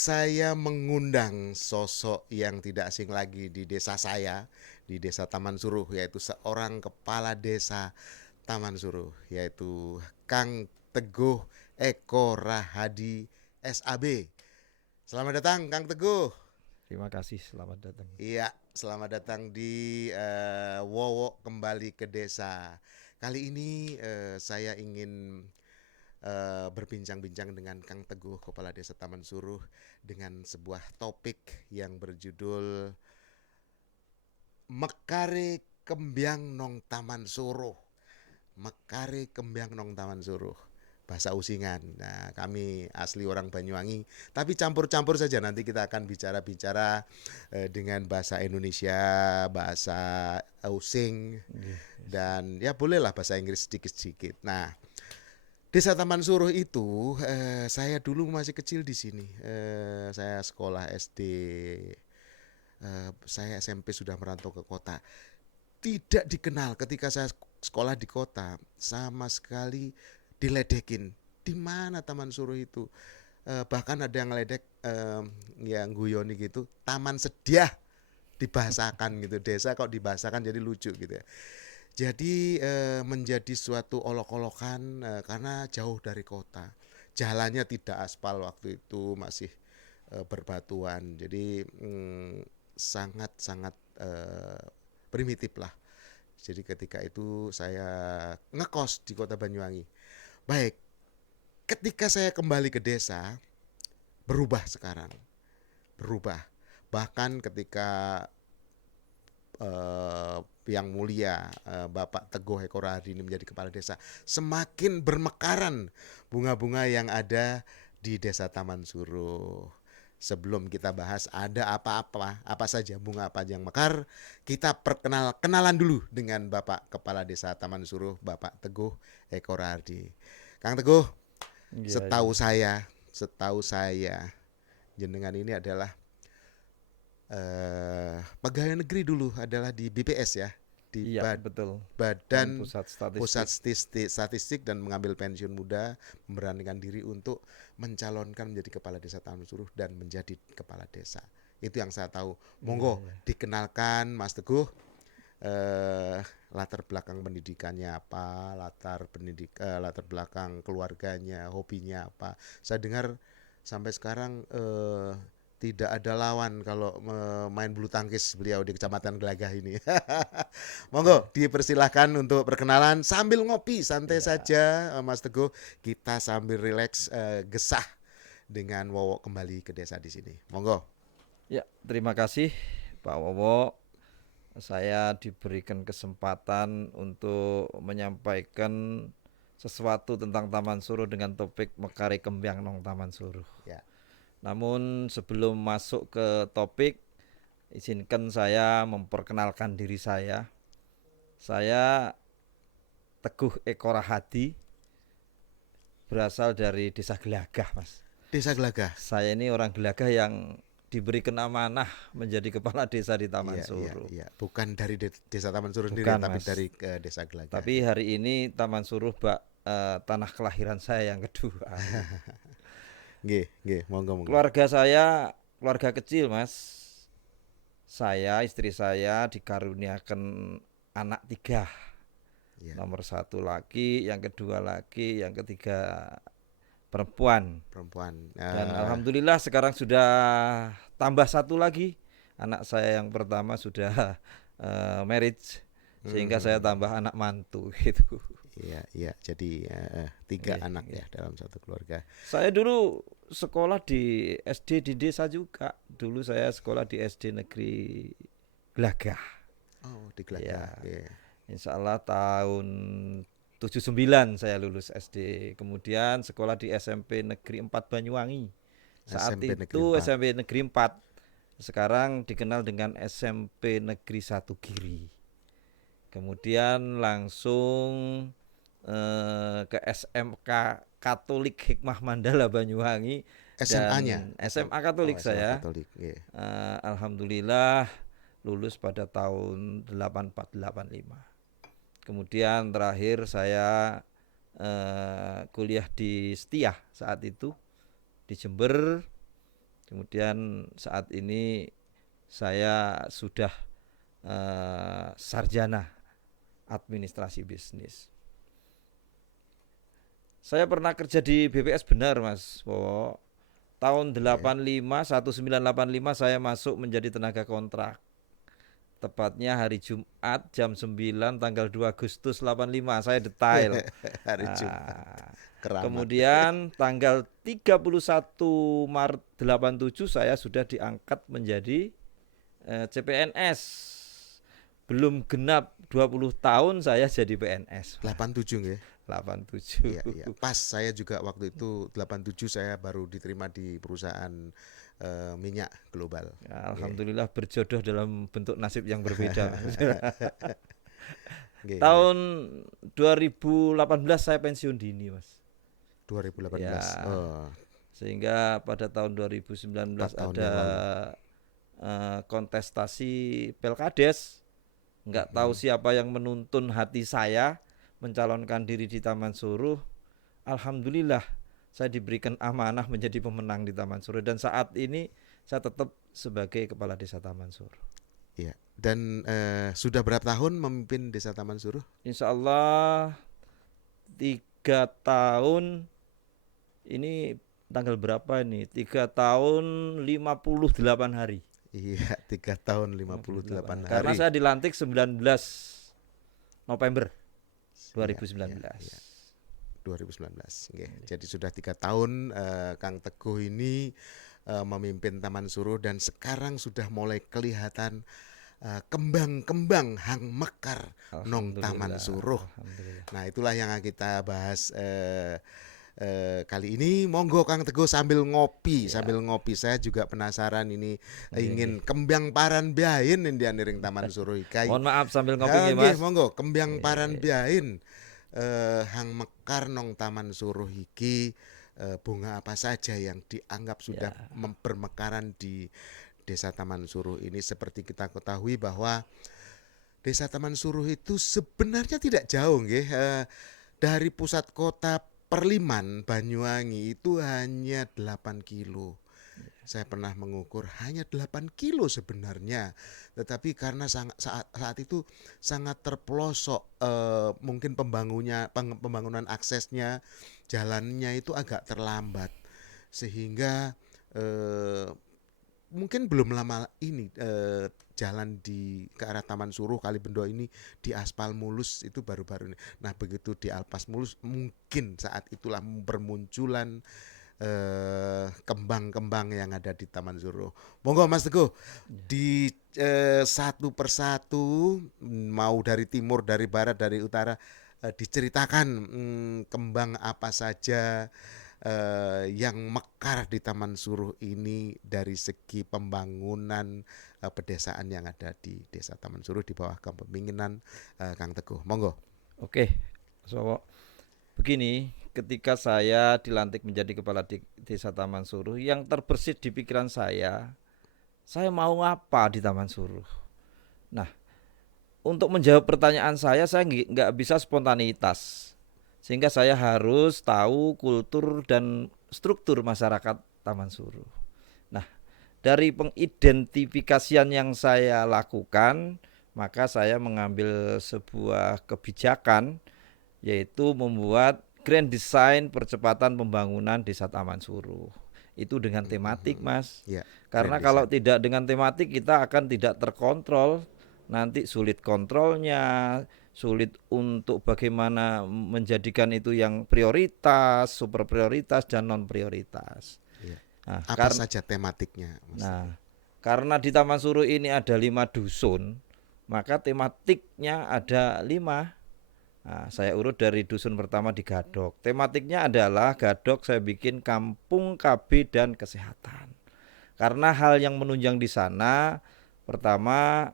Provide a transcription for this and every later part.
saya mengundang sosok yang tidak asing lagi di desa saya, di desa Taman Suruh, yaitu seorang kepala desa Taman Suruh, yaitu Kang Teguh Eko Rahadi SAB. Selamat datang Kang Teguh. Terima kasih, selamat datang. Iya, selamat datang di Wowo kembali ke desa. Kali ini saya ingin berbincang-bincang dengan Kang Teguh, Kepala Desa Taman Suruh, dengan sebuah topik yang berjudul Mekare Kembyang Nong Taman Suruh. Mekare Kembyang Nong Taman Suruh. Bahasa Usingan. Nah, kami asli orang Banyuwangi, tapi campur-campur saja. Nanti kita akan bicara-bicara dengan bahasa Indonesia, bahasa Using, Nggih, dan ya bolehlah bahasa Inggris sedikit-sedikit. Nah, Desa Taman Suruh itu, saya dulu masih kecil di sini. Saya sekolah SD, saya SMP sudah merantau ke kota. Tidak dikenal ketika saya sekolah di kota, sama sekali diledekin. Di mana Taman Suruh itu? Bahkan ada yang ngeledek, yang guyoni gitu, Taman Sediah dibahasakan gitu. Desa kok dibahasakan jadi lucu gitu ya. Jadi menjadi suatu olok-olokan karena jauh dari kota. Jalannya tidak aspal waktu itu, masih berbatuan. Jadi sangat-sangat primitif lah. Jadi ketika itu saya ngekos di kota Banyuwangi. Baik, ketika saya kembali ke desa, berubah sekarang. Berubah. Bahkan ketika yang mulia Bapak Teguh Eko Rahadi ini menjadi kepala desa, semakin bermekaran bunga-bunga yang ada di desa Taman Suruh. Sebelum kita bahas ada apa-apa, apa saja bunga apa yang mekar, kita kenalan dulu dengan Bapak Kepala Desa Taman Suruh, Bapak Teguh Eko Rahadi. Kang Teguh, iya, setahu iya. saya, setahu saya, jenengan ini adalah pegawai negeri dulu, adalah di BPS ya, di Iya, betul. Badan Badan Pusat Pusat Statistik. Statistik, dan mengambil pensiun muda, memberanikan diri untuk mencalonkan menjadi kepala desa Taman Suruh dan menjadi kepala desa. Itu yang saya tahu. Iya, Monggo iya. dikenalkan Mas Teguh, latar belakang pendidikannya apa, latar belakang keluarganya, hobinya apa. Saya dengar sampai sekarang tidak ada lawan kalau main bulu tangkis beliau di Kecamatan Gelagah ini. Iya, Monggo dipersilahkan untuk perkenalan sambil ngopi santai iya. saja, Mas Teguh. Kita sambil rileks, gesah dengan Wowo kembali ke desa di sini. Monggo. Ya, terima kasih Pak Wowo. Saya diberikan kesempatan untuk menyampaikan sesuatu tentang Taman Suruh dengan topik Mekare Kembyang Nong Taman Suruh. Ya. Namun sebelum masuk ke topik, izinkan saya memperkenalkan diri saya. Saya Teguh Eko Rahadi, berasal dari desa Gelagah, Mas. Desa Gelagah. Saya ini orang Gelagah yang diberikan amanah menjadi kepala desa di Taman Iya, iya, Suruh. iya. Bukan dari desa Taman Suruh sendiri, Bukan, tapi Mas. dari desa Gelagah. Tapi Ya. hari ini Taman Suruh, tanah kelahiran saya yang kedua. Gitu. Nggih, nggih, monggo, monggo. Keluarga saya keluarga kecil, Mas. Saya, istri saya dikaruniakan anak tiga. Ya, Nomor satu laki, yang kedua laki, yang ketiga perempuan. perempuan. Dan alhamdulillah sekarang sudah tambah satu lagi. Anak saya yang pertama sudah marriage, sehingga saya Hmm, tambah anak mantu gitu. iya, iya. Jadi tiga Nggih, anak nggih. ya dalam satu keluarga. Saya dulu sekolah di SD di desa juga. Dulu saya sekolah di SD Negeri Gelagah. Oh, di Gelagah. Ya, Iya. insya Allah tahun 79 saya lulus SD. Kemudian sekolah di SMP Negeri 4 Banyuwangi. Saat SMP Negeri itu 4. SMP Negeri 4. Sekarang dikenal dengan SMP Negeri 1 Giri. Kemudian langsung ke SMK Katolik Hikmah Mandala Banyuwangi SMA-nya dan atau SMA Katolik SMA saya. Katolik. Iya. Alhamdulillah lulus pada tahun 84-85. Kemudian terakhir saya kuliah di Setia saat itu di Jember. Kemudian saat ini saya sudah sarjana administrasi bisnis. Saya pernah kerja di BPS benar Mas Wowo. Tahun 85 1985 saya masuk menjadi tenaga kontrak. Tepatnya hari Jumat jam 9 tanggal 2 Agustus 85 saya detail. Hari Jumat keramat. Kemudian tanggal 31 Maret 87 saya sudah diangkat menjadi CPNS. Belum genap 20 tahun saya jadi PNS. 87 nggih. 87. Iya, iya. Pas saya juga waktu itu 87 saya baru diterima di perusahaan minyak global. Ya, alhamdulillah berjodoh dalam bentuk nasib yang berbeda. Tahun 2018 saya pensiun dini, Mas. 2018. Ya, Oh. Sehingga pada tahun 2019 ada kontestasi Pelkades. Nggak tahu siapa yang menuntun hati saya mencalonkan diri di Taman Suruh. Alhamdulillah saya diberikan amanah menjadi pemenang di Taman Suruh dan saat ini saya tetap sebagai kepala desa Taman Suruh. Iya. Dan sudah berapa tahun memimpin desa Taman Suruh? Insya Allah 3 tahun. Ini tanggal berapa ini? 3 tahun 58 hari. Iya, 3 tahun 58 hari. Karena saya dilantik 19 November 2019. Ya. 2019. Okay. Jadi sudah 3 tahun Kang Teguh ini memimpin Taman Suruh dan sekarang sudah mulai kelihatan kembang-kembang hang mekar nong Taman Suruh. Nah itulah yang kita bahas kali ini. Monggo Kang Teguh sambil ngopi, saya juga penasaran ini ingin kembang paran biain di aniring Taman Suruh ikai. Mohon maaf sambil ngopi Mas. Monggo kembang paran biain hang mekar nong Taman Suruh iki, bunga apa saja yang dianggap sudah bermekaran di Desa Taman Suruh ini. Seperti kita ketahui bahwa Desa Taman Suruh itu sebenarnya tidak jauh nggih, dari pusat kota Perliman Banyuwangi itu hanya 8 kilo. Saya pernah mengukur hanya 8 kilo sebenarnya. Tetapi karena saat itu sangat terpelosok, mungkin pembangunan aksesnya, jalannya itu agak terlambat. Sehingga mungkin belum lama ini jalan ke arah Taman Suruh Kalibendo ini diaspal mulus itu baru-baru ini. Nah begitu diaspal mulus mungkin saat itulah bermunculan kembang-kembang yang ada di Taman Suruh. Monggo Mas Teguh di satu persatu, mau dari timur, dari barat, dari utara, diceritakan kembang apa saja yang mekar di Taman Suruh ini dari segi pembangunan pedesaan yang ada di Desa Taman Suruh di bawah kepemimpinan Kang Teguh. Monggo. Oke, so, begini, ketika saya dilantik menjadi kepala Desa Taman Suruh, yang terbersit di pikiran saya mau apa di Taman Suruh. Nah, untuk menjawab pertanyaan saya nggak bisa spontanitas. Sehingga saya harus tahu kultur dan struktur masyarakat Taman Suruh. Nah, dari pengidentifikasian yang saya lakukan, maka saya mengambil sebuah kebijakan, yaitu membuat grand design percepatan pembangunan Desa Taman Suruh. Itu dengan tematik, Mas. Ya, karena kalau tidak dengan tematik kita akan tidak terkontrol. Nanti sulit kontrolnya, sulit untuk bagaimana menjadikan itu yang prioritas, super prioritas dan non prioritas. Ya. Nah, apa saja tematiknya, Mas? Nah, karena di Taman Suruh ini ada 5 dusun, maka tematiknya ada 5. Nah, saya urut dari dusun pertama di Gadok. Tematiknya adalah Gadok saya bikin kampung KB dan kesehatan. Karena hal yang menunjang di sana, pertama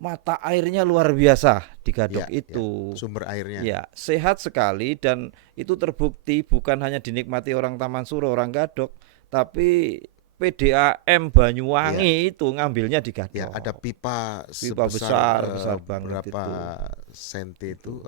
mata airnya luar biasa di Gadok itu. Sumber airnya. Ya, sehat sekali dan itu terbukti bukan hanya dinikmati orang Taman Suruh, orang Gadok, tapi PDAM Banyuwangi itu ngambilnya di Gadok. Ya, ada pipa besar banget berapa itu. senti itu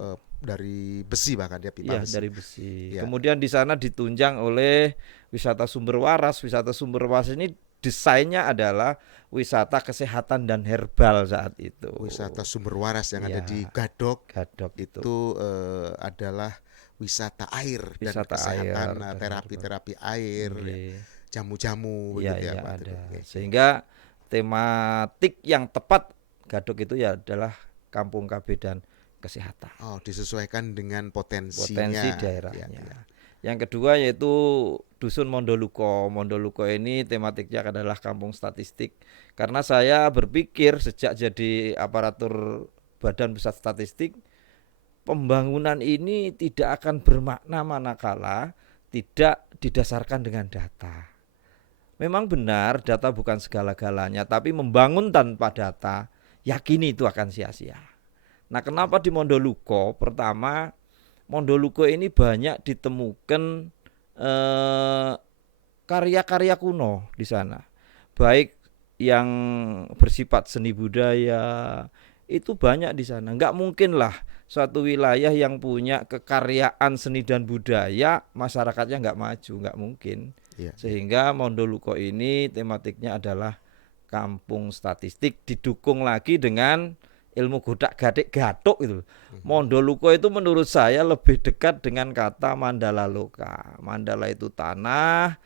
dari besi, bahkan dia pipa Iya, besi. dari besi. Ya. Kemudian di sana ditunjang oleh wisata sumber waras. Wisata sumber waras ini desainnya adalah wisata kesehatan dan herbal saat itu. Wisata sumber waras yang ada di Iya, Gadok Gadok itu itu adalah wisata air dan wisata air kesehatan, dan herbal. terapi-terapi air, ya, Nggih. jamu-jamu Iya, begitu ya iya Pak ada. Teguh. Oke, oke. Sehingga tematik yang tepat Gadok itu ya adalah Kampung KB dan kesehatan. Oh, disesuaikan dengan Potensi potensinya. Ya, daerahnya. ya. Yang kedua yaitu Dusun Mondoluko. Mondoluko ini tematiknya adalah kampung statistik. Karena saya berpikir sejak jadi aparatur Badan Pusat Statistik, pembangunan ini tidak akan bermakna manakala tidak didasarkan dengan data. Memang benar data bukan segala-galanya, tapi membangun tanpa data, yakini itu akan sia-sia. Nah, kenapa di Mondoluko? Pertama, Mondoluko ini banyak ditemukan karya-karya kuno di sana, baik yang bersifat seni budaya itu banyak di sana. Nggak mungkin lah suatu wilayah yang punya kekaryaan seni dan budaya masyarakatnya nggak maju, nggak mungkin. Ya, ya. Sehingga Mondoluko ini tematiknya adalah kampung statistik didukung lagi dengan ilmu godak-gadik gatuk itu. Mondoluko itu menurut saya lebih dekat dengan kata mandala loka. Mandala itu tanah,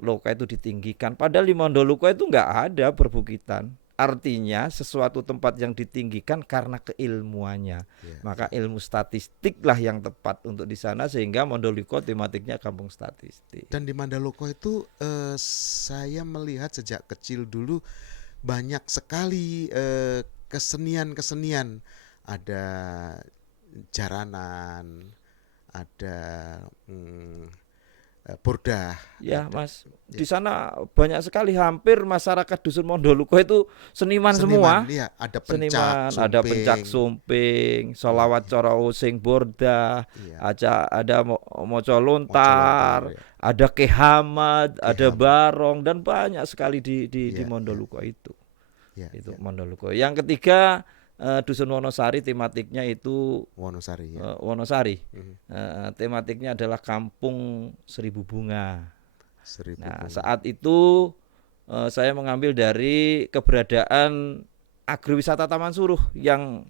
loka itu ditinggikan. Padahal di Mondoluko itu nggak ada perbukitan. Artinya sesuatu tempat yang ditinggikan karena keilmuannya. Ya, Maka ya. ilmu statistiklah yang tepat untuk di sana sehingga Mondoluko tematiknya kampung statistik. Dan di Mandaloko itu saya melihat sejak kecil dulu banyak sekali kesenian-kesenian. Ada jaranan, ada bordah, Ya, ada Mas. ya, Di sana banyak sekali hampir masyarakat Dusun Mondoluko itu seniman seniman, semua. ya, ada pencak Seniman, ada pencak sumping, sumping, solawat coro using borda, iya, ada moco moco lontar, lontar, ya, ada kehamat, ada kehamat, barong dan banyak sekali di ya, ya, Mondoluko itu. ya, Itu ya, Mondoluko. Yang ketiga Dusun Wonosari tematiknya itu Wonosari, ya. Wonosari. Mhm. Tematiknya adalah Kampung Seribu Bunga. Seribu Nah, bunga. saat itu saya mengambil dari keberadaan agrowisata Taman Suruh yang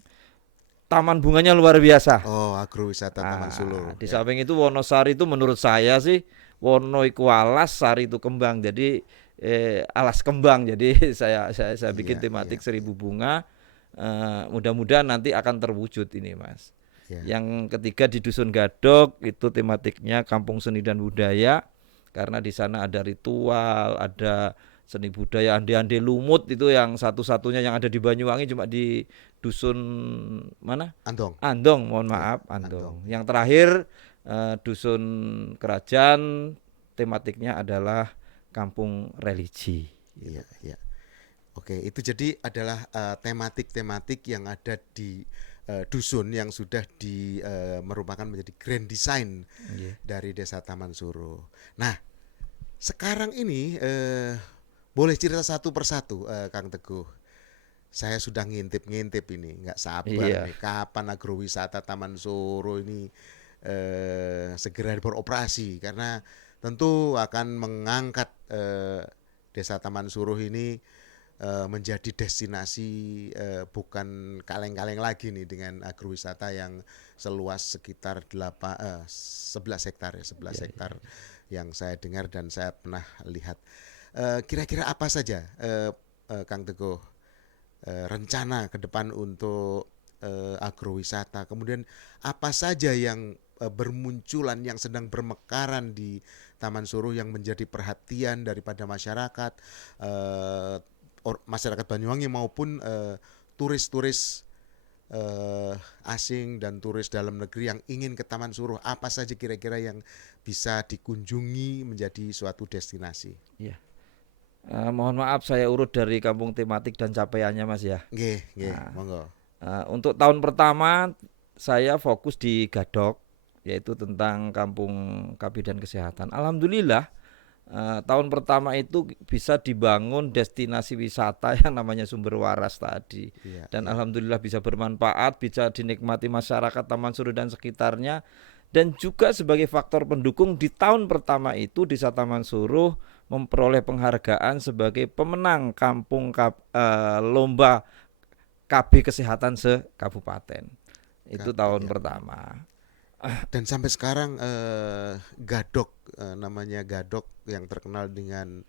taman bunganya luar biasa. Oh, agrowisata Taman Sulur, Di ya. samping itu Wonosari itu menurut saya sih Wono iku alas, Sari itu kembang. Jadi alas kembang. Jadi saya bikin Iya, iya, tematik Seribu Bunga. Mudah-mudahan nanti akan terwujud ini, Mas. iya. Yang ketiga di Dusun Gadok itu tematiknya kampung seni dan budaya karena di sana ada ritual, ada seni budaya, ande-ande lumut itu yang satu-satunya yang ada di Banyuwangi cuma di dusun mana? Andong, Andong, mohon ya, maaf, Andong. Andong. Yang terakhir dusun Kerajaan tematiknya adalah kampung religi. Iya, iya. Oke, itu jadi adalah tematik-tematik yang ada di dusun yang sudah merupakan menjadi grand design Yeah. dari Desa Taman Suruh. Nah, sekarang ini boleh cerita satu persatu, Kang Teguh. Saya sudah ngintip-ngintip ini, nggak sabar Iya. nih. Kapan agrowisata Taman Suruh ini segera beroperasi? Karena tentu akan mengangkat Desa Taman Suruh ini menjadi destinasi bukan kaleng-kaleng lagi nih dengan agrowisata yang seluas sekitar 11 hektar ya, 11 hektar yang saya dengar dan saya pernah lihat. Kira-kira apa saja Kang Teguh rencana ke depan untuk agrowisata? Kemudian apa saja yang bermunculan yang sedang bermekaran di Taman Suruh yang menjadi perhatian daripada masyarakat masyarakat Banyuwangi maupun turis-turis asing dan turis dalam negeri yang ingin ke Taman Suruh, apa saja kira-kira yang bisa dikunjungi menjadi suatu destinasi? Iya. Mohon maaf saya urut dari kampung tematik dan capaiannya, Mas ya. Nggih, nggih, Nah, monggo. untuk tahun pertama saya fokus di Gadok yaitu tentang kampung KB dan kesehatan. Alhamdulillah tahun pertama itu bisa dibangun destinasi wisata yang namanya Sumber Waras tadi. Iya, Dan iya. alhamdulillah bisa bermanfaat, bisa dinikmati masyarakat Taman Suruh dan sekitarnya. Dan juga sebagai faktor pendukung di tahun pertama itu Desa Taman Suruh memperoleh penghargaan sebagai pemenang lomba KB Kesehatan se-Kabupaten. Itu tahun Ya. pertama. Dan sampai sekarang Gadok, namanya Gadok yang terkenal dengan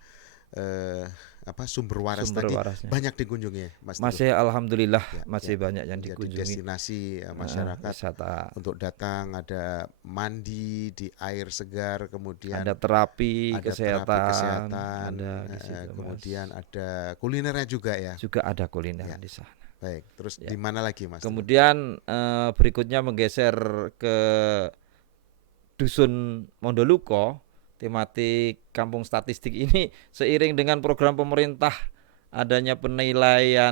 Sumber Waras Sumber tadi Warasnya. banyak dikunjungi ya, Mas Teguh. Masih alhamdulillah Ya, masih ya. banyak yang Menjadi dikunjungi. destinasi masyarakat Wisata. untuk datang, ada mandi di air segar, Ada kemudian terapi ada terapi kesehatan, kesehatan, ada di situ kemudian Mas. ada kulinernya juga ya. Juga ada kuliner Ya, di sana. baik. Terus Ya. di mana lagi, Mas Teguh? Kemudian berikutnya menggeser ke Dusun Mondoluko, tematik kampung statistik ini seiring dengan program pemerintah adanya penilaian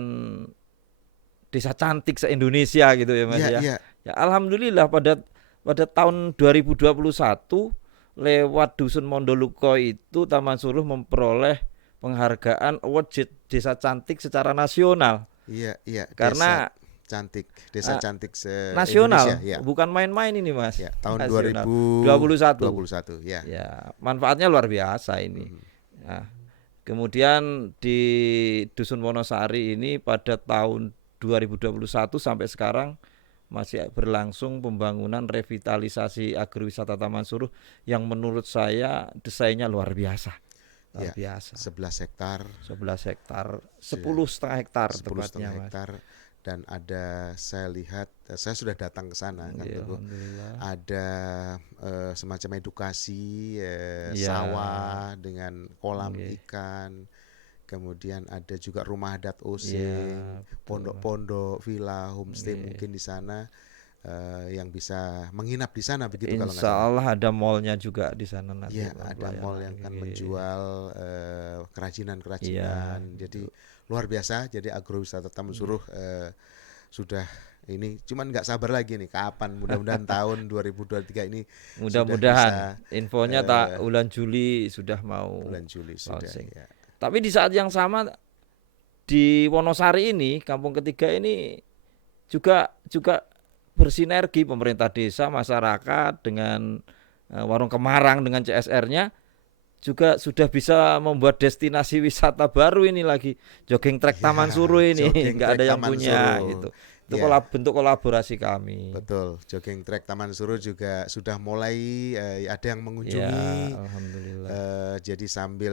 desa cantik se-Indonesia gitu ya Mas Iya, ya. iya. Ya alhamdulillah pada tahun 2021 lewat Dusun Mondoluko itu Taman Suruh memperoleh penghargaan award desa cantik secara nasional. Iya, iya, Karena desa cantik se-Indonesia, nasional, ya. bukan main-main ini Mas. Ya, tahun Nasional. 21. 2021, ya. Ya, manfaatnya luar biasa ini. Mhm. Nah, kemudian di Dusun Wonosari ini pada tahun 2021 sampai sekarang masih berlangsung pembangunan revitalisasi agrowisata Taman Suruh yang menurut saya desainnya luar biasa. Luar Ya, biasa. 11 hektar, 11 hektar, sudah 10,5 hektar 10,5 tepatnya Mas. hektar, dan ada, saya lihat, saya sudah datang ke sana kan, Ya, Teguh. alhamdulillah. Ada semacam edukasi, Ya, sawah dengan kolam oke. ikan, kemudian ada juga rumah adat Ya, Osing, betul Mas. pondok-pondok, villa, homestay Oke. mungkin di sana, yang bisa menginap di sana begitu kalau nggak Insya salah. Allah ada mallnya juga di sana nanti Ya, ada mall pelayanan. yang akan Oke. menjual Iya, kerajinan-kerajinan. Jadi betul. luar biasa. Jadi agrowisata Taman Suruh sudah ini, cuman nggak sabar lagi nih kapan, mudah-mudahan tahun 2023 ini sudah Mudah-mudahan bisa infonya tak bulan Juli sudah mau bulan Juli sudah launching. ya. Tapi di saat yang sama di Wonosari ini, kampung ketiga ini juga bersinergi pemerintah desa, masyarakat dengan Warung Kemarang dengan CSR-nya juga sudah bisa membuat destinasi wisata baru ini lagi, jogging track Ya, Taman Suruh ini jogging nggak track ada yang Taman punya Suruh. gitu. Itu Ya, bentuk kolaborasi kami. betul. Jogging track Taman Suruh juga sudah mulai ada yang Ya, mengunjungi. alhamdulillah. Jadi sambil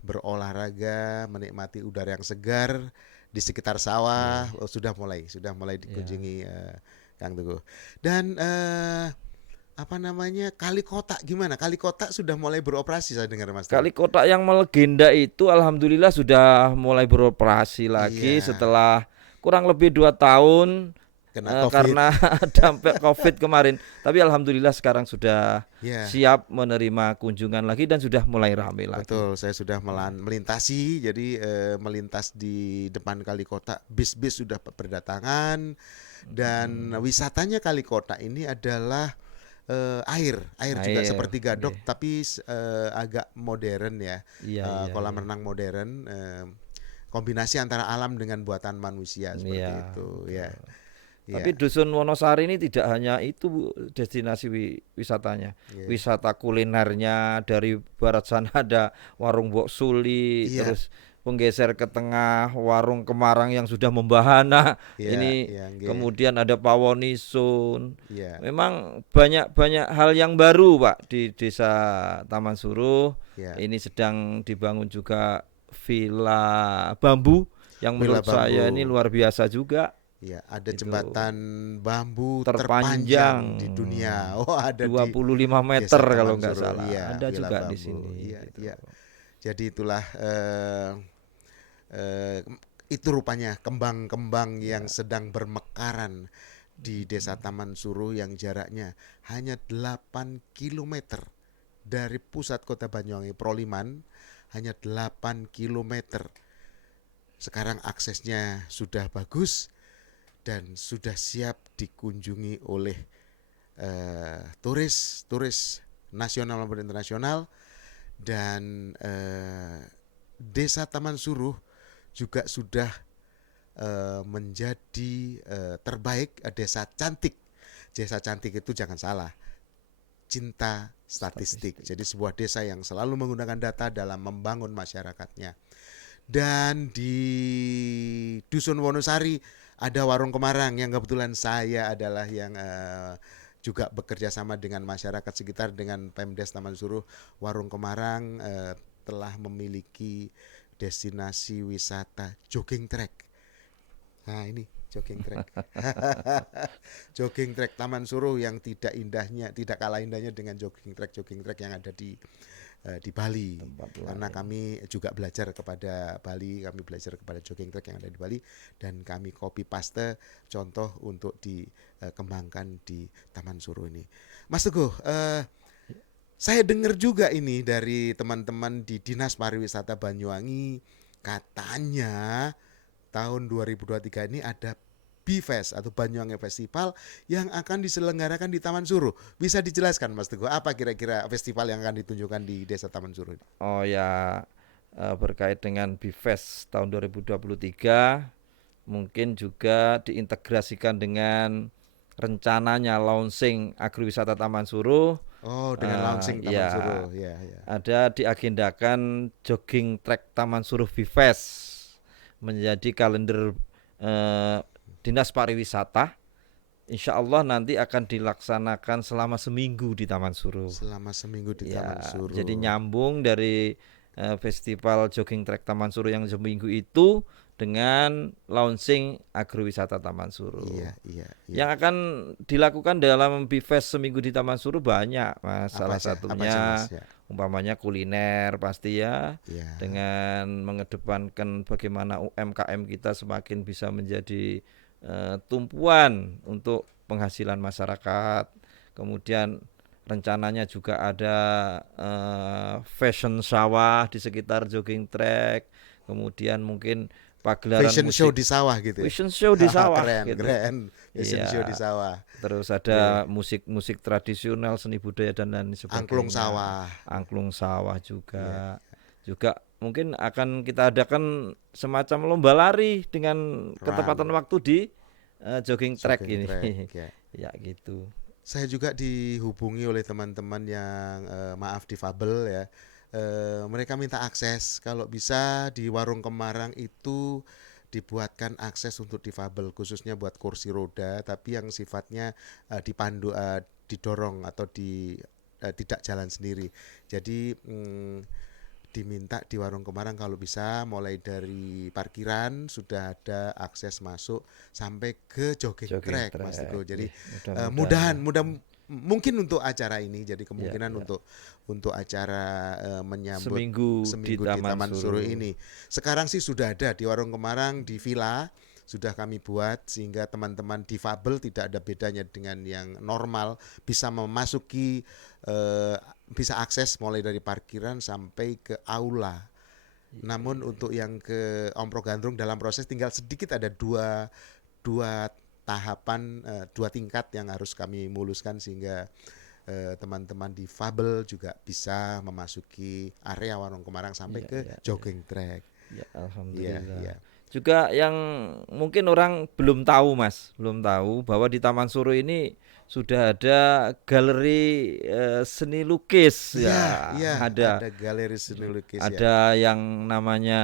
berolahraga, menikmati udara yang segar di sekitar sawah, sudah mulai dikunjungi, Kang Teguh. Dan Kali Kotak gimana? Kali Kotak sudah mulai beroperasi, saya dengar, Mas Teguh. Kali Kotak yang melegenda itu alhamdulillah sudah mulai beroperasi lagi Iya, setelah kurang lebih 2 tahun kena COVID. karena dampak COVID kemarin. Tapi alhamdulillah sekarang sudah Ya, siap menerima kunjungan lagi dan sudah mulai ramai lagi. betul. Saya sudah melintasi, jadi melintas di depan Kali Kotak, bis-bis sudah berdatangan, dan wisatanya Kali Kotak ini adalah air juga seperti Gadok, Oke. tapi agak modern ya. Iya, Kolam iya. renang modern, kombinasi antara alam dengan buatan manusia seperti Iya, itu betul. ya. Tapi Ya, Dusun Wonosari ini tidak hanya itu Bu, destinasi wisatanya. ya. Wisata kulinernya dari barat sana ada warung Mbok Suli, Iya, terus penggeser ke tengah warung Kemarang yang sudah membahana. iya, Ini iya, nggih. kemudian ada Pawonisun. Iya, Memang banyak hal yang baru Pak di Desa Taman Suruh. iya. Ini sedang dibangun juga Villa Bambu yang Villa menurut saya Bambu. ini luar biasa juga. Iya, ada Itu jembatan bambu terpanjang terpanjang di dunia. Oh, ada di 25 meter Desa kalau Taman nggak Suruh. salah. Iya, Ada Villa juga di Bambu. sini Iya, gitu. iya. Jadi itulah itu rupanya kembang-kembang yang sedang bermekaran di Desa Taman Suruh yang jaraknya hanya 8 kilometer dari pusat kota Banyuwangi, Proliman, hanya 8 kilometer. Sekarang aksesnya sudah bagus dan sudah siap dikunjungi oleh turis nasional maupun internasional, dan Desa Taman Suruh juga sudah menjadi terbaik desa cantik. Desa cantik itu jangan salah, cinta statistik. Statistik. Jadi sebuah desa yang selalu menggunakan data dalam membangun masyarakatnya. Dan di Dusun Wonosari ada Warung Kemarang yang kebetulan saya adalah yang juga bekerja sama dengan masyarakat sekitar dengan Pemdes Taman Suruh. Warung Kemarang telah memiliki destinasi wisata jogging track. Nah ini jogging track. Jogging track Taman Suruh yang tidak kalah indahnya dengan jogging track yang ada di Bali. Tempat Karena lain. kami juga belajar kepada Bali, kami belajar kepada jogging track yang ada di Bali dan kami copy paste contoh untuk dikembangkan di Taman Suruh ini. Mas Teguh, saya dengar juga ini dari teman-teman di Dinas Pariwisata Banyuwangi, katanya tahun 2023 ini ada Bifest atau Banyuwangi Festival yang akan diselenggarakan di Taman Suruh. Bisa dijelaskan Mas Teguh, apa kira-kira festival yang akan ditunjukkan di Desa Taman Suruh ini? Oh ya, berkait dengan Bifest tahun 2023 mungkin juga diintegrasikan dengan rencananya launching agrowisata Taman Suruh. Oh, dengan launching Taman Ya, Suruh, ya, ya. ada diagendakan jogging track Taman Suruh Bifest menjadi kalender eh, Dinas Pariwisata. Insya Allah nanti akan dilaksanakan selama seminggu di Taman Suruh. Selama seminggu di Taman Ya, Suruh. jadi nyambung dari festival jogging track Taman Suruh yang seminggu itu dengan launching agrowisata Taman Suruh. Iya, iya, iya. Yang akan dilakukan dalam Bifest seminggu di Taman Suruh banyak, Mas. Salah Apa aja, satunya Mas? Ya, umpamanya kuliner pasti ya, ya, dengan mengedepankan bagaimana UMKM kita semakin bisa menjadi tumpuan untuk penghasilan masyarakat. Kemudian rencananya juga ada fashion sawah di sekitar jogging track. Kemudian mungkin pagelaran fashion show musik, di sawah gitu ya. fashion show di sawah Keren, gitu. keren. Fashion show di Iya. sawah. Terus Oke. ada musik-musik tradisional, seni budaya dan lain Angklung sebagainya. sawah. Angklung sawah Iya. juga. Juga mungkin akan kita adakan semacam lomba lari dengan ketepatan Run, waktu di jogging track jogging ini. track, ya. Ya gitu. Saya juga dihubungi oleh teman-teman yang maaf difabel ya. Mereka minta akses kalau bisa di Warung Kemarang itu dibuatkan akses untuk difabel khususnya buat kursi roda tapi yang sifatnya dipandu didorong atau tidak jalan sendiri. Jadi diminta di Warung Kemarang kalau bisa mulai dari parkiran sudah ada akses masuk sampai ke jogging Jogging track Mas track. Teguh. Jadi Mudah-mudahan mudah mungkin untuk acara ini jadi ya, kemungkinan ya. untuk acara menyambut Seminggu di seminggu di Taman Suruh Suruh. ini. Sekarang sih sudah ada di Warung Kemarang di Villa sudah kami buat sehingga teman-teman difabel tidak ada bedanya dengan yang normal bisa memasuki bisa akses mulai dari parkiran sampai ke aula. Namun untuk yang ke Ompro Gandrung dalam proses tinggal sedikit ada dua tahapan dua tingkat yang harus kami muluskan sehingga teman-teman difabel juga bisa memasuki area Warung Kemarang sampai ke jogging track. Ya, alhamdulillah. Iya. Juga yang mungkin orang belum tahu Mas, belum tahu bahwa di Taman Suruh ini sudah ada galeri seni lukis ya. Ada galeri seni lukis ya. Ada yang namanya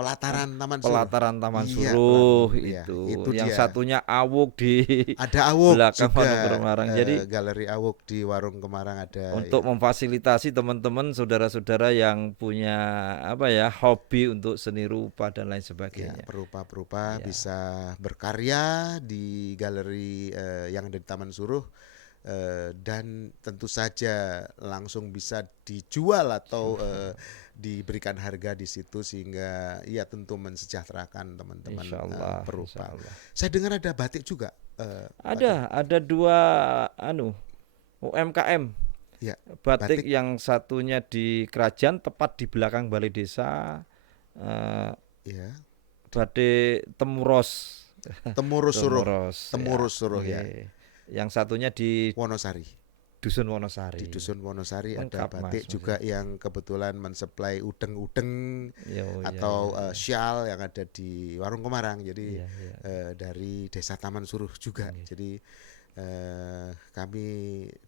Pelataran Taman Suruh. pelataran Taman Iya, Suruh ya, itu. Yang dia. satunya awuk di Ada awuk belakang juga, Warung Kemarang. Jadi galeri awuk di Warung Kemarang ada. untuk memfasilitasi teman-teman saudara-saudara yang punya apa ya hobi untuk seni rupa dan lain Ya, sebagainya. perupa-perupa Ya. bisa berkarya di galeri yang ada di Taman Suruh dan tentu saja langsung bisa dijual atau diberikan harga di situ sehingga ya tentu mensejahterakan teman-teman Insyaallah, perupa. insyaallah. Saya dengar ada batik juga. Ada dua UMKM Ya, batik yang satunya di Kerajaan tepat di belakang Balai Desa ya. Batik Temuros. Temurus Suruh. Temurus Temurus Suruh ya. Yang satunya di Wonosari. Dusun Di Wonosari. Dusun Wonosari ada Lengkap Mas. batik juga yang kebetulan mensuplai udeng-udeng Oh iya atau iya. syal yang ada di Warung Kemarang. Jadi Iya iya. dari Desa Taman Suruh juga. Iya. Jadi kami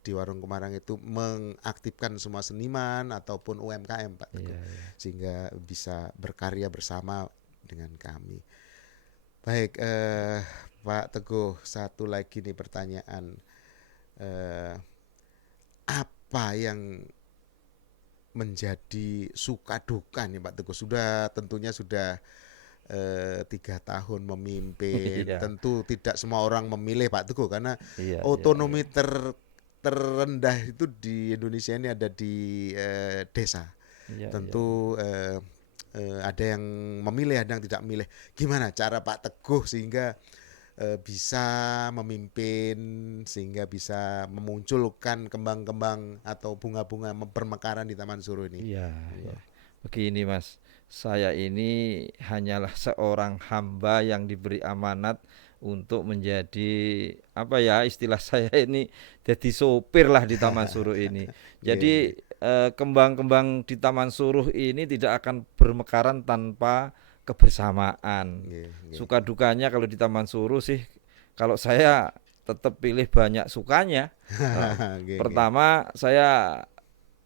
di Warung Kemarang itu mengaktifkan semua seniman ataupun UMKM Pak Teguh, Iya iya. sehingga bisa berkarya bersama dengan kami. Baik, Pak Teguh, satu lagi nih pertanyaan. Eh, apa yang menjadi suka duka nih Pak Teguh? Tentunya sudah 3 tahun memimpin. Iya. Tentu tidak semua orang memilih Pak Teguh karena Iya iya iya. otonomi terendah itu di Indonesia ini ada di desa. Iya iya. Tentu ada yang memilih, ada yang tidak memilih. Gimana cara Pak Teguh sehingga bisa memimpin, sehingga bisa memunculkan kembang-kembang atau bunga-bunga bermekaran di Taman Suruh ini? Iya, Monggo. ya. Begini Mas, saya ini hanyalah seorang hamba yang diberi amanat untuk menjadi apa ya istilah saya ini jadi sopir lah di Taman Suruh ini. Nggih, nggih. Jadi kembang-kembang di Taman Suruh ini tidak akan bermekaran tanpa kebersamaan. Nggih, nggih. Suka dukanya kalau di Taman Suruh sih, kalau saya tetap pilih banyak sukanya. Eh, Nggih, nggih. Pertama saya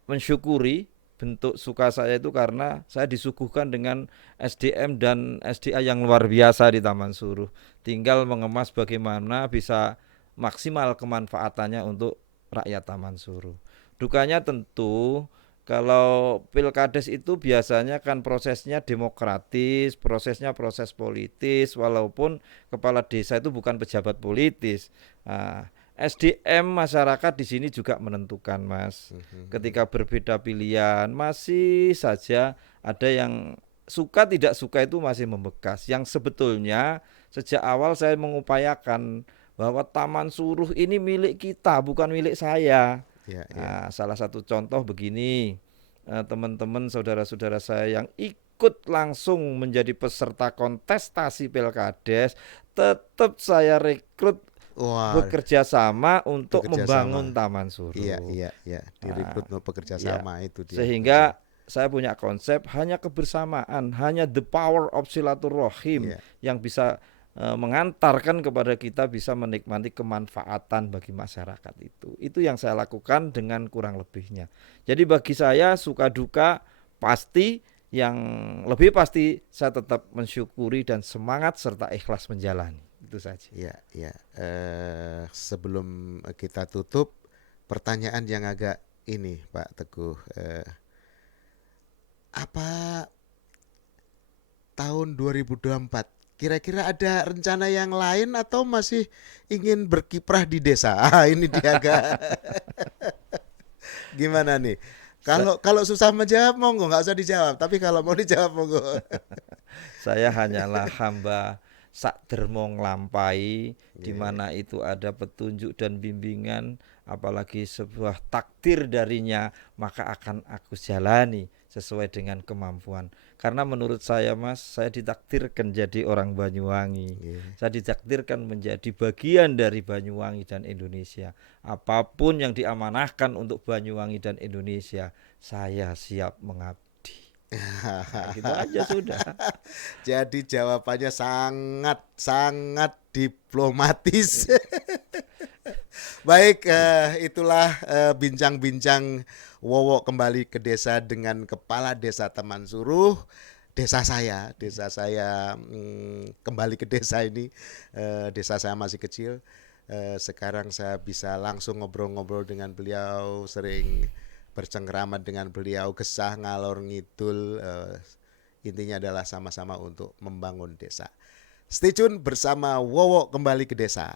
mensyukuri bentuk suka saya itu karena saya disuguhkan dengan SDM dan SDA yang luar biasa di Taman Suruh. Tinggal mengemas bagaimana bisa maksimal kemanfaatannya untuk rakyat Taman Suruh. Dukanya tentu kalau pilkades itu biasanya kan prosesnya demokratis, prosesnya proses politis, walaupun kepala desa itu bukan pejabat politis. Nah, SDM masyarakat di sini juga menentukan, Mas. Ketika berbeda pilihan, masih saja ada yang suka tidak suka itu masih membekas. Yang sebetulnya sejak awal saya mengupayakan bahwa Taman Suruh ini milik kita, bukan milik saya. Ya, ya. Nah, salah satu contoh begini, teman-teman saudara-saudara saya yang ikut langsung menjadi peserta kontestasi Pilkades, tetap saya rekrut Wah, bekerja sama untuk bekerja membangun sama. Taman Iya, Suruh. iya, iya. Nah, Direkrut untuk bekerja ya, sama itu dia. sehingga saya punya konsep hanya kebersamaan, hanya the power of silaturahim Iya. yang bisa mengantarkan kepada kita bisa menikmati kemanfaatan bagi masyarakat itu. Itu yang saya lakukan dengan kurang lebihnya. Jadi bagi saya suka duka pasti, yang lebih pasti saya tetap mensyukuri dan semangat serta ikhlas menjalani. Itu saja. Iya, iya. Sebelum kita tutup, pertanyaan yang agak ini, Pak Teguh. Apa tahun 2024 kira-kira ada rencana yang lain atau masih ingin berkiprah di desa? Ini dia agak gimana nih? Sa- Kalau susah menjawab monggo nggak usah dijawab, tapi kalau mau dijawab monggo. Saya hanyalah hamba sak dermo nglampahi, di Nggih. mana itu ada petunjuk dan bimbingan, apalagi sebuah takdir darinya, maka akan aku jalani sesuai dengan kemampuan. Karena menurut saya Mas, saya ditakdirkan jadi orang Banyuwangi. Nggih. Saya ditakdirkan menjadi bagian dari Banyuwangi dan Indonesia. Apapun yang diamanahkan untuk Banyuwangi dan Indonesia, saya siap mengabdi. Nah, gitu aja sudah. Jadi jawabannya sangat sangat diplomatis. Baik, itulah bincang-bincang Wowo kembali ke desa dengan Kepala Desa Taman Suruh. Desa saya kembali ke desa ini. Desa saya masih kecil. Sekarang saya bisa langsung ngobrol-ngobrol dengan beliau, sering bercengkrama dengan beliau, gesah ngalor ngidul. Intinya adalah sama-sama untuk membangun desa. Stay tune bersama Wowo kembali ke desa.